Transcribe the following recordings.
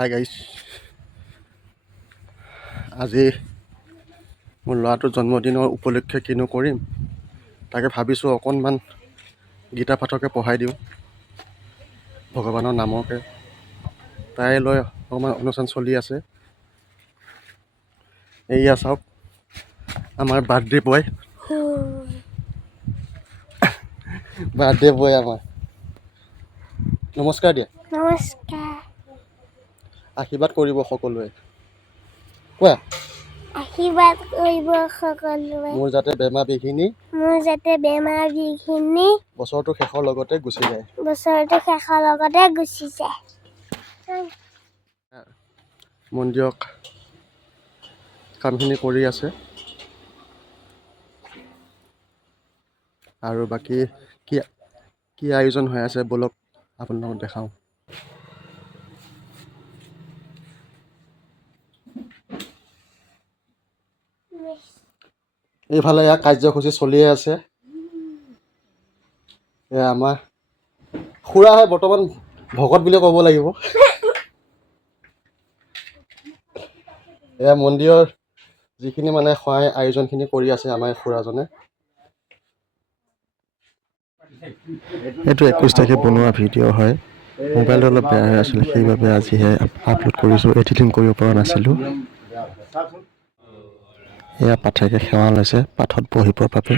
Hi guys, আজি মোৰ ল'ৰাটোৰ জন্মদিনৰ উপলক্ষে কিনো কৰিম তাকে ভাবিছোঁ। অকণমান গীতা পাঠকে পঢ়াই দিওঁ ভগৱানৰ নামকে। তাই লৈ অকণমান অনুষ্ঠান চলি আছে। এয়া চাওক আমাৰ বাৰ্থডে বয়, আমাৰ। নমস্কাৰ দিয়া। নমস্কাৰ। আশীৰ্বাদ কৰিব সকলোৱে। কোৱা। আশীৰ্বাদ কৰিব সকলোৱে। মোৰ যাতে বেমাৰ বিঘিনি বছৰটো শেষৰ লগতে গুচি যায়। মন্দিৰক কামখিনি কৰি আছে আৰু বাকী কি আয়োজন হৈ আছে বলক আপোনালোকক দেখাওঁ। এইফালে ইয়াৰ কাৰ্যসূচী চলিয়ে আছে। এয়া আমাৰ খুৰাহে বৰ্তমান ভকত বুলিয়ে ক'ব লাগিব। এয়া মন্দিৰৰ যিখিনি মানে সহায় আয়োজনখিনি কৰি আছে আমাৰ খুৰাজনে। এইটো 21 তাৰিখে বনোৱা ভিডিঅ' হয়। মোবাইলটো অলপ বেয়া হৈ আছিলে, সেইবাবে আজিহে আপলোড কৰিছোঁ। এডিটিং কৰিব পৰা নাছিলোঁ। এয়া পাঠকে সেৱা লৈছে পাঠত বহিবৰ বাবে।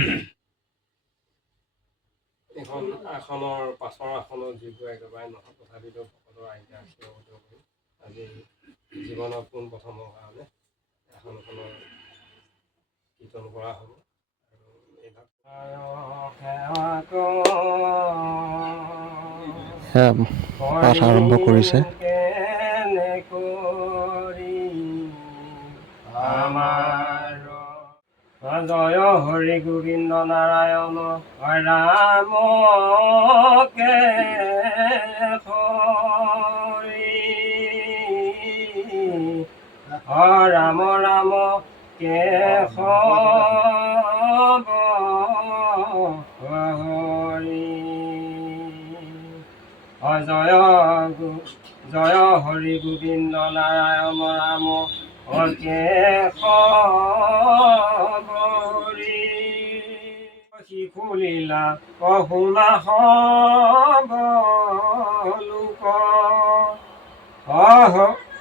এখন আসনৰ পাছৰ আসনত যিবোৰ একেবাৰে নহয়, তথাপিতো ভকতৰ আজ্ঞা কৰি আজি জীৱনৰ পোনপ্ৰথমৰ কাৰণে আসনখনৰ কীৰ্তন কৰা হ'ব। পাঠ আৰম্ভ কৰিছে। জয় হৰি গোবিন্দ নাৰায়ণ হয় ৰাম কেশৰী, ৰাম ৰাম কেশৱ হৰি। জয় হৰি গোবিন্দ নাৰায়ণ ৰাম কেশৱ হৰি। শিশুলীলা শুনা সব লোক,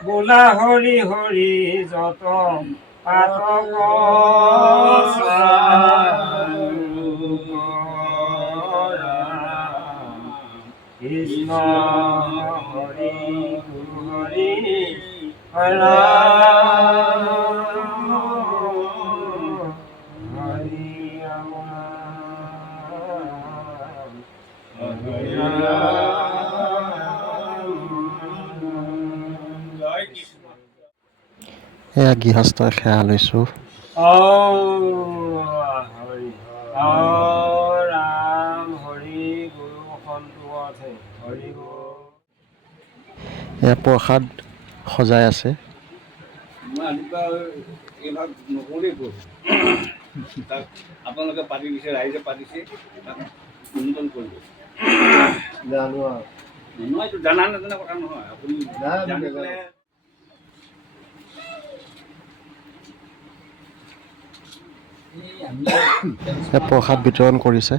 বোলা হৰি হৰি যত পাতক কৃষ্ণ হৰি হৰি ৰাম হৰি এয়া গৃহস্থই সেৱা লৈছোঁ। ৰাম হৰি গুৰু সন্তোষ হৰি। এয়া প্ৰসাদ সজাই আছে। আপোনালোকে পাতি দিছে, ৰাইজে পাতিছে, তাক নিমন্ত্ৰণ কৰিব। এইটো জানা নাজানা কথা নহয়, আপুনি জানি পেলাই প্ৰসাদ বিতৰণ কৰিছে।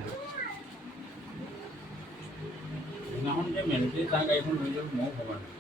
সেইদিনাখন যে মেণ্টেলি তাৰ গাড়ীখন লৈ যাব মই ভবা নাই।